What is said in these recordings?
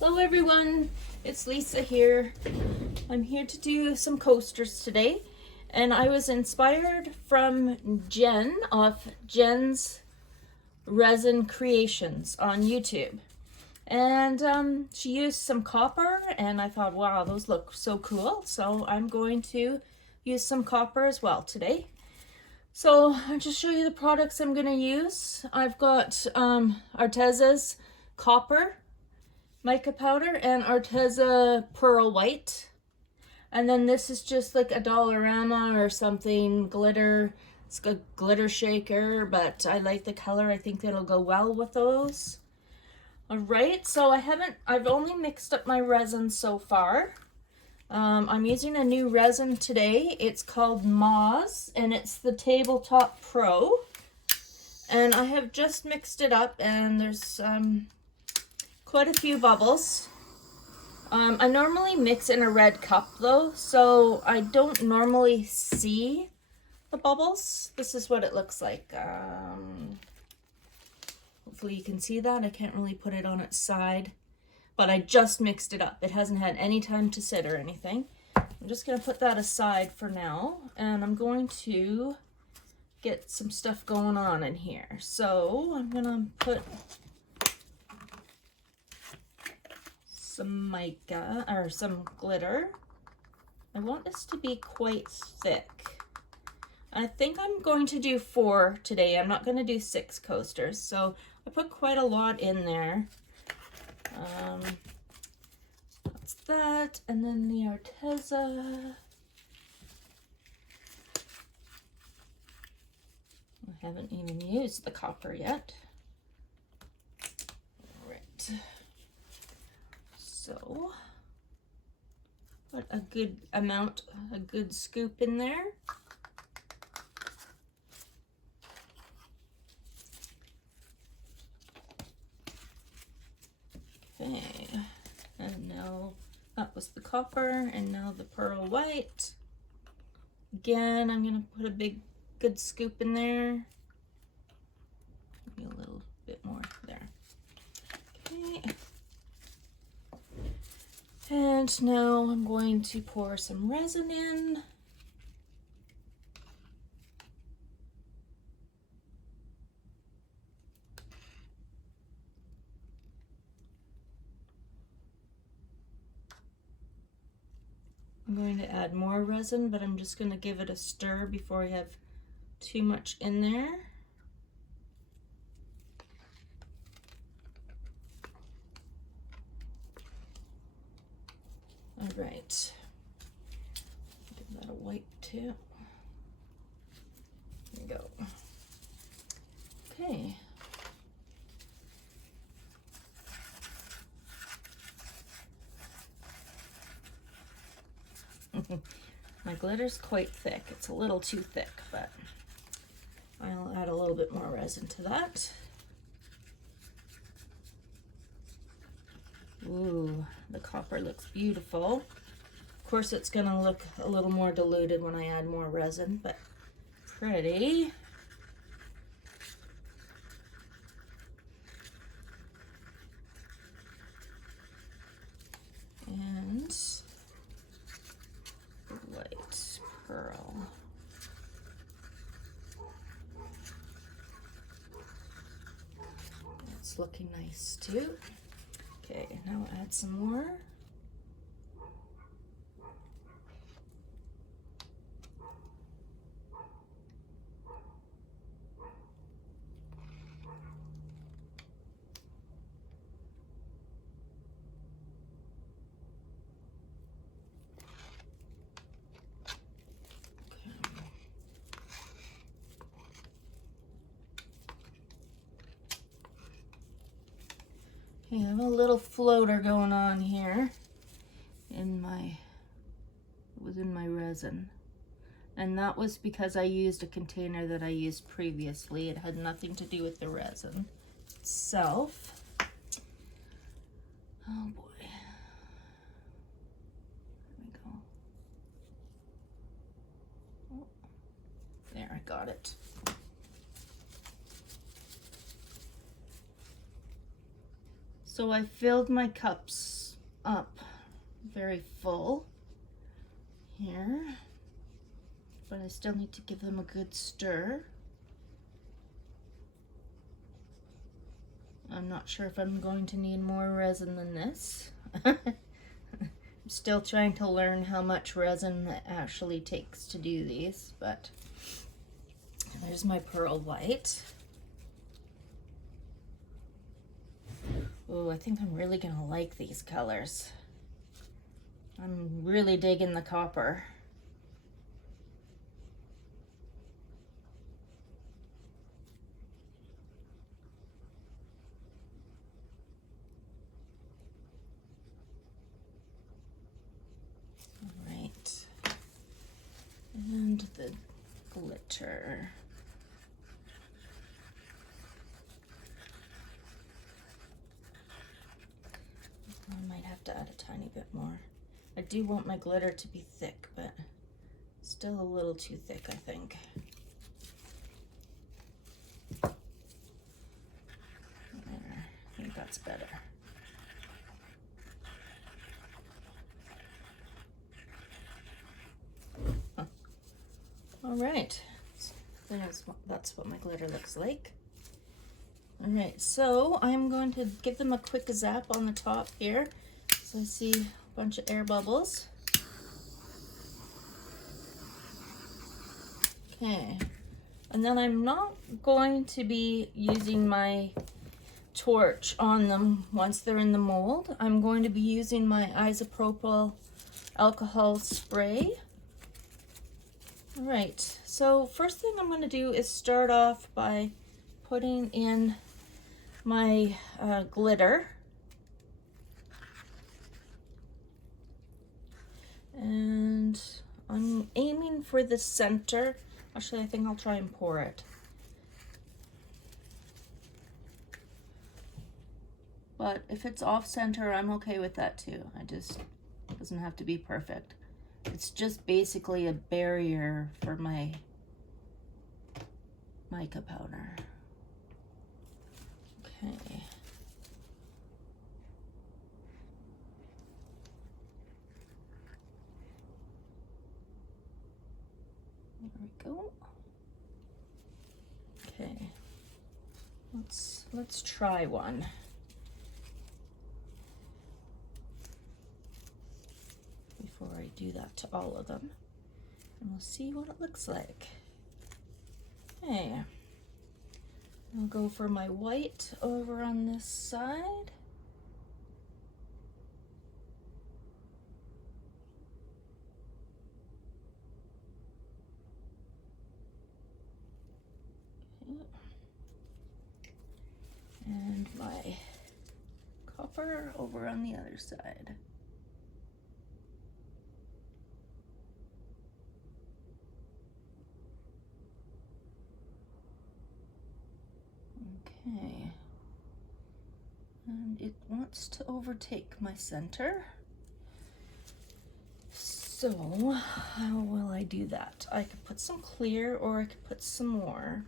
Hello everyone, it's Lisa here. I'm here to do some coasters today, and I was inspired from Jen of Jen's Resin Creations on YouTube. And she used some copper, and I thought, wow, those look so cool. So I'm going to use some copper as well today. So I'll just show you the products I'm going to use. I've got Arteza's copper, mica powder, and Arteza pearl white. And then this is just like a Dollarama or something, glitter. It's a glitter shaker, but I like the color. I think it'll go well with those. All right, so I've only mixed up my resin so far. I'm using a new resin today. It's called Moz, and it's the Tabletop Pro. And I have just mixed it up, and there's quite a few bubbles. I normally mix in a red cup though, so I don't normally see the bubbles. This is what it looks like. Hopefully you can see that. I can't really put it on its side, but I just mixed it up. It hasn't had any time to sit or anything. I'm just going to put that aside for now, and I'm going to get some stuff going on in here. So I'm going to put some mica or some glitter. I want this to be quite thick. I think I'm going to do 4 today. I'm not going to do 6 coasters, so I put quite a lot in there. That's that, and then the Arteza. I haven't even used the copper yet. All right. So, put a good amount, a good scoop in there. Okay, and now that was the copper, and now the pearl white. Again, I'm gonna put a good scoop in there. Maybe a little bit more there. Okay. And now I'm going to pour some resin in. I'm going to add more resin, but I'm just going to give it a stir before I have too much in there. All right, give that a wipe too. There we go. Okay. My glitter's quite thick. It's a little too thick, but I'll add a little bit more resin to that. Ooh, the copper looks beautiful. Of course, it's gonna look a little more diluted when I add more resin, but pretty. And white pearl. It's looking nice too. Okay, now add some more. I have a little floater going on here in my resin, and that was because I used a container that I used previously. It had nothing to do with the resin itself. Oh boy, there we go. Oh, there, I got it. So I filled my cups up very full here, but I still need to give them a good stir. I'm not sure if I'm going to need more resin than this. I'm still trying to learn how much resin it actually takes to do these, but there's my pearl white. Oh, I think I'm really gonna like these colors. I'm really digging the copper. All right, and the glitter. I might have to add a tiny bit more. I do want my glitter to be thick, but still a little too thick, I think. There, I think that's better. Huh. All right, that's what my glitter looks like. All right, so I'm going to give them a quick zap on the top here. So I see a bunch of air bubbles. Okay, and then I'm not going to be using my torch on them once they're in the mold. I'm going to be using my isopropyl alcohol spray. All right, so first thing I'm going to do is start off by putting in my glitter. And I'm aiming for the center. Actually, I think I'll try and pour it. But if it's off center, I'm okay with that too. It doesn't have to be perfect. It's just basically a barrier for my mica powder. Okay. There we go. Okay. Let's try one. Before I do that to all of them. And we'll see what it looks like. Okay. I'll go for my white over on this side. Okay. And my copper over on the other side. Okay, and it wants to overtake my center. So how will I do that? I could put some clear, or I could put some more.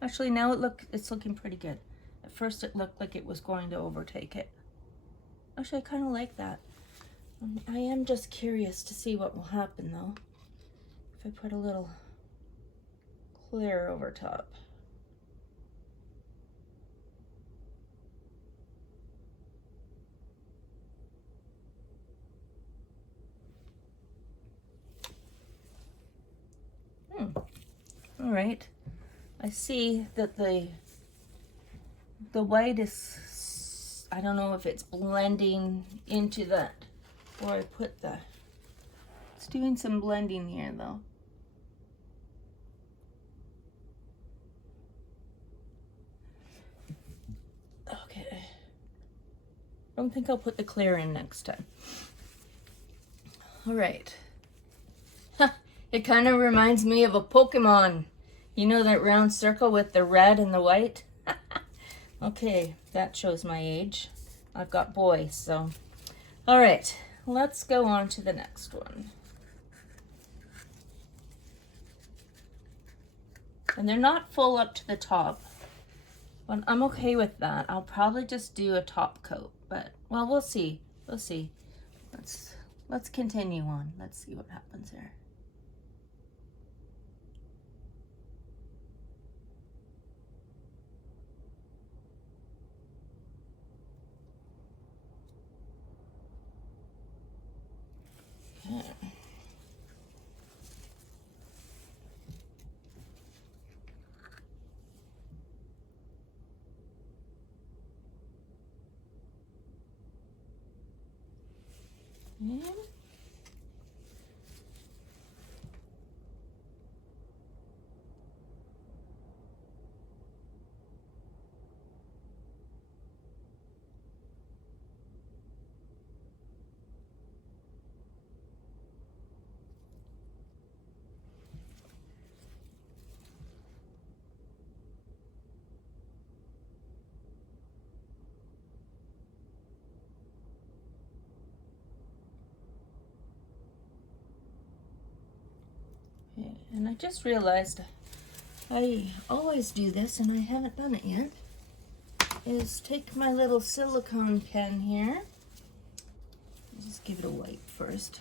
Actually, now it's looking pretty good. At first it looked like it was going to overtake it. Actually, I kind of like that. I am just curious to see what will happen though if I put a little clear over top. All right, I see that the white is, I don't know if it's blending into that, or I put it's doing some blending here though. Okay, I don't think I'll put the clear in next time. All right. It kind of reminds me of a Pokemon. You know that round circle with the red and the white? Okay, that shows my age. I've got boys, so. All right, let's go on to the next one. And they're not full up to the top, But I'm okay with that. I'll probably just do a top coat, but well, we'll see. We'll see. Let's continue on. Let's see what happens here. Okay. Okay. And I just realized I always do this and I haven't done it yet, is take my little silicone pen here, just give it a wipe first,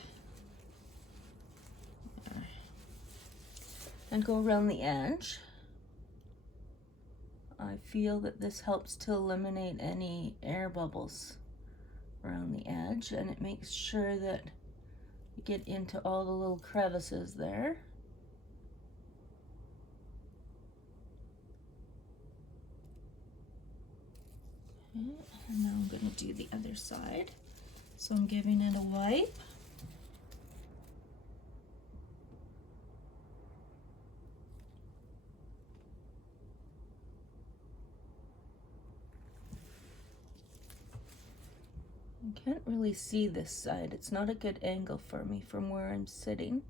and go around the edge. I feel that this helps to eliminate any air bubbles around the edge, and it makes sure that you get into all the little crevices there. Okay, and now I'm going to do the other side. So I'm giving it a wipe. I can't really see this side. It's not a good angle for me from where I'm sitting.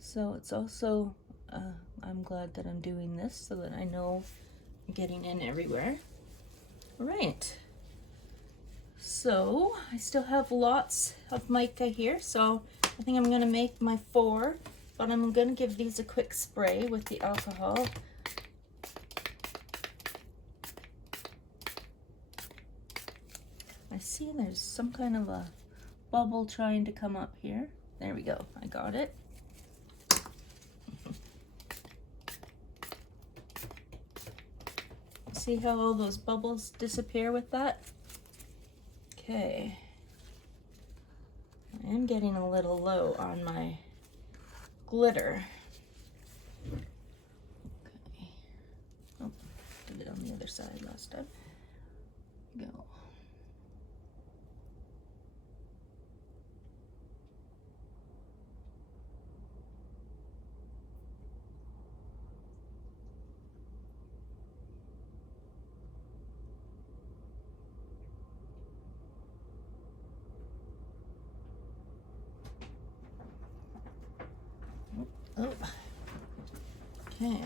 So it's also, I'm glad that I'm doing this so that I know I'm getting in everywhere. All right. So I still have lots of mica here. So I think I'm gonna make my 4, but I'm gonna give these a quick spray with the alcohol. I see there's some kind of a bubble trying to come up here. There we go, I got it. See how all those bubbles disappear with that? Okay. I am getting a little low on my glitter. Okay. Oh, did it on the other side last time. Go. Oh, okay.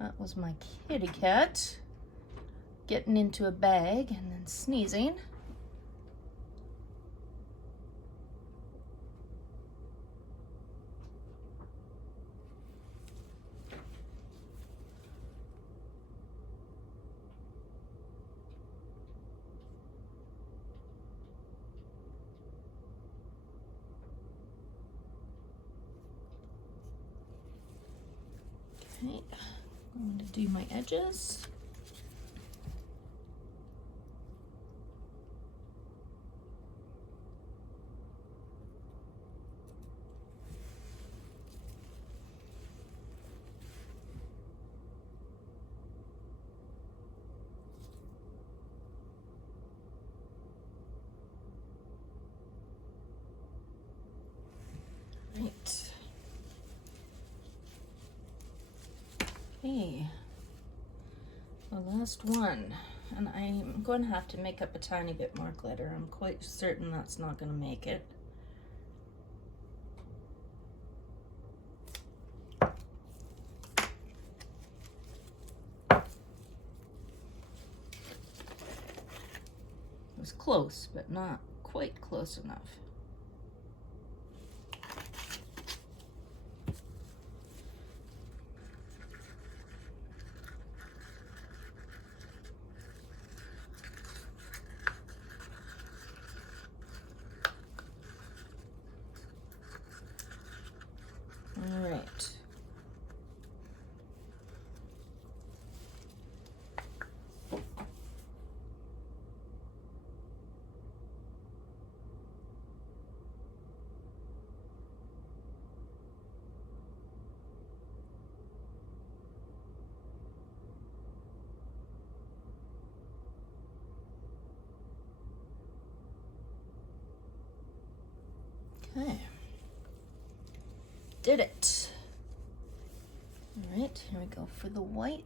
That was my kitty cat getting into a bag and then sneezing. Okay, I'm going to do my edges. Right. Okay, the last one, and I'm going to have to make up a tiny bit more glitter. I'm quite certain that's not going to make it. not quite close enough. All right. Okay. Did it. All right, here we go for the white.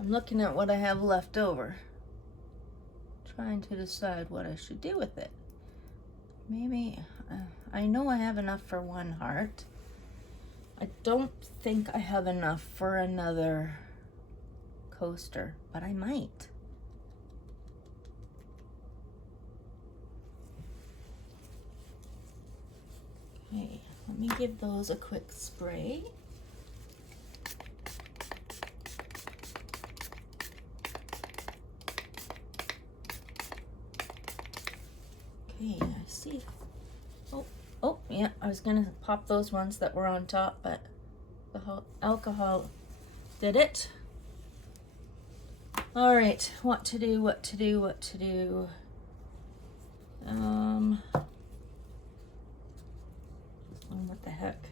I'm looking at what I have left over, trying to decide what I should do with it. Maybe, I know I have enough for one heart. I don't think I have enough for another coaster, but I might. Okay, let me give those a quick spray. Okay, I see. Oh, yeah, I was gonna pop those ones that were on top, but the alcohol did it. All right, what to do. What the heck?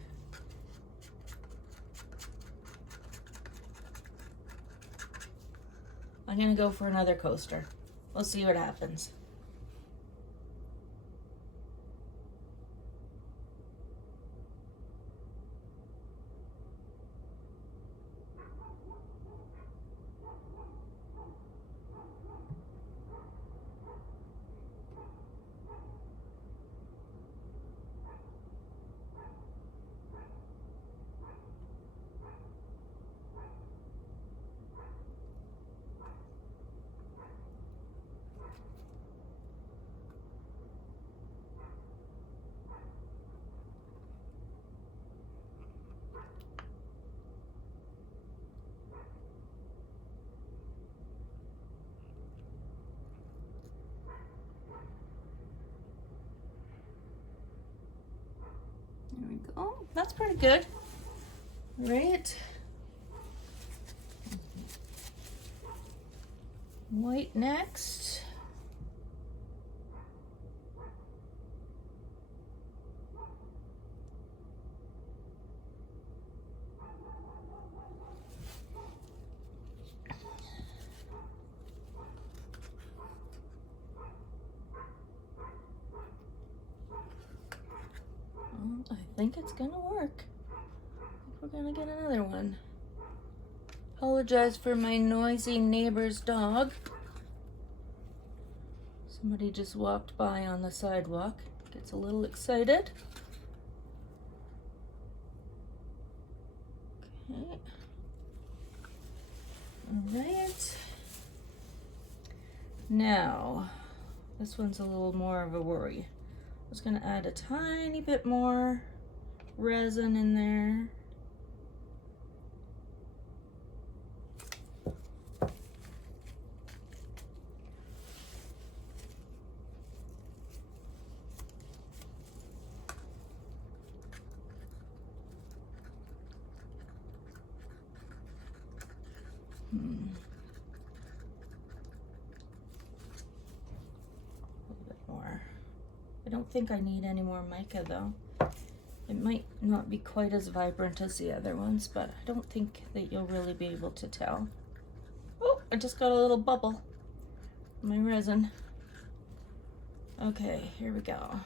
I'm gonna go for another coaster. We'll see what happens. There we go. That's pretty good. Right. White next. I think it's gonna work. I think we're gonna get another one. Apologize for my noisy neighbor's dog. Somebody just walked by on the sidewalk. Gets a little excited. Okay. All right. Now, this one's a little more of a worry. I was gonna add a tiny bit more resin in there. A little bit more. I don't think I need any more mica though. It might not be quite as vibrant as the other ones, but I don't think that you'll really be able to tell. Oh, I just got a little bubble in my resin. Okay, here we go.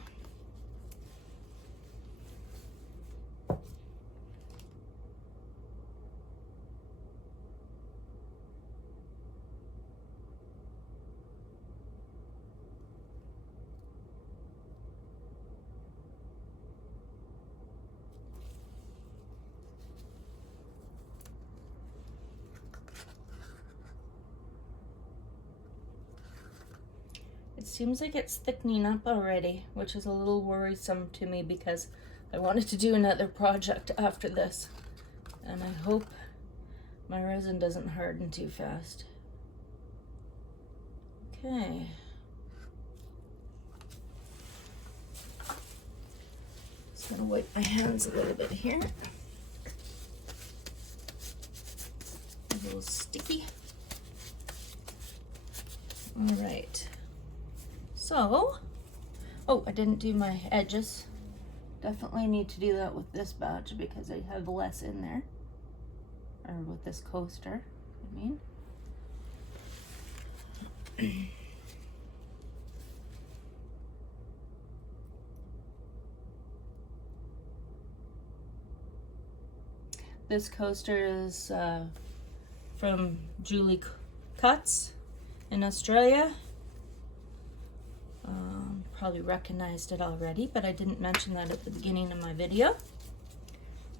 It seems like it's thickening up already, which is a little worrisome to me because I wanted to do another project after this. And I hope my resin doesn't harden too fast. Okay. Just gonna wipe my hands a little bit here. A little sticky. All right. So, oh, I didn't do my edges. Definitely need to do that with this batch because I have less in there. Or with this coaster, I mean. This coaster is from Julie Cuts in Australia. Probably recognized it already, but I didn't mention that at the beginning of my video.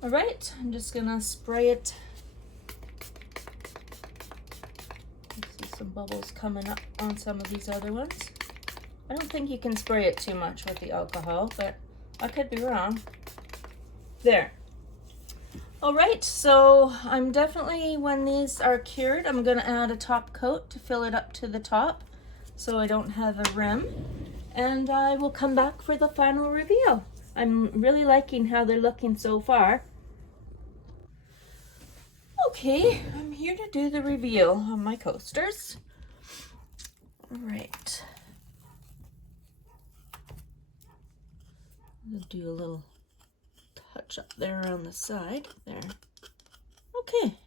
All right, I'm just gonna spray it. I see some bubbles coming up on some of these other ones. I don't think you can spray it too much with the alcohol, but I could be wrong. There. All right, so I'm definitely, when these are cured, I'm gonna add a top coat to fill it up to the top so I don't have a rim. And I will come back for the final review. I'm really liking how they're looking so far. Okay, I'm here to do the review on my coasters. All right. I'll do a little touch up there on the side. There. Okay.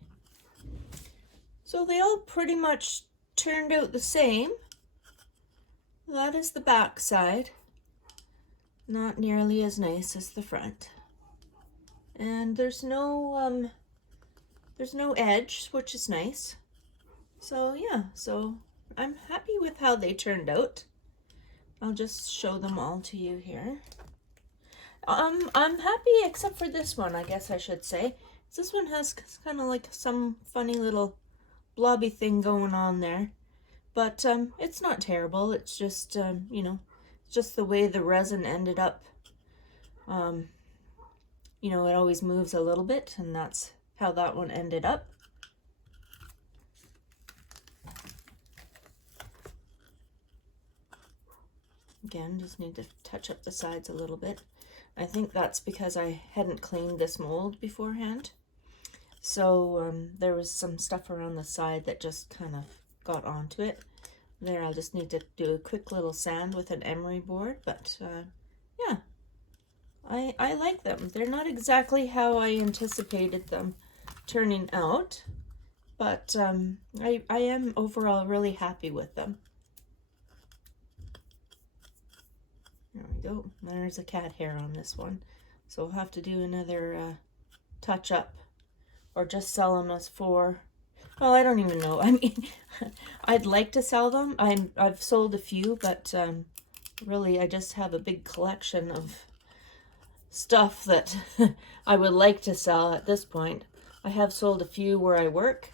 So they all pretty much turned out the same. That is the back side. Not nearly as nice as the front. And there's no edge, which is nice. So yeah, so I'm happy with how they turned out. I'll just show them all to you here. I'm happy except for this one, I guess I should say. This one has kind of like some funny little blobby thing going on there. But it's not terrible. It's just, you know, just the way the resin ended up. You know, it always moves a little bit, and that's how that one ended up. Again, just need to touch up the sides a little bit. I think that's because I hadn't cleaned this mold beforehand. So there was some stuff around the side that just kind of got onto it. There, I'll just need to do a quick little sand with an emery board, but yeah, I like them. They're not exactly how I anticipated them turning out, but I am overall really happy with them. There we go. There's a cat hair on this one, so I'll have to do another touch up, or just sell them as for, well, I don't even know. I mean, I'd like to sell them. I've sold a few, but really I just have a big collection of stuff that I would like to sell at this point. I have sold a few where I work,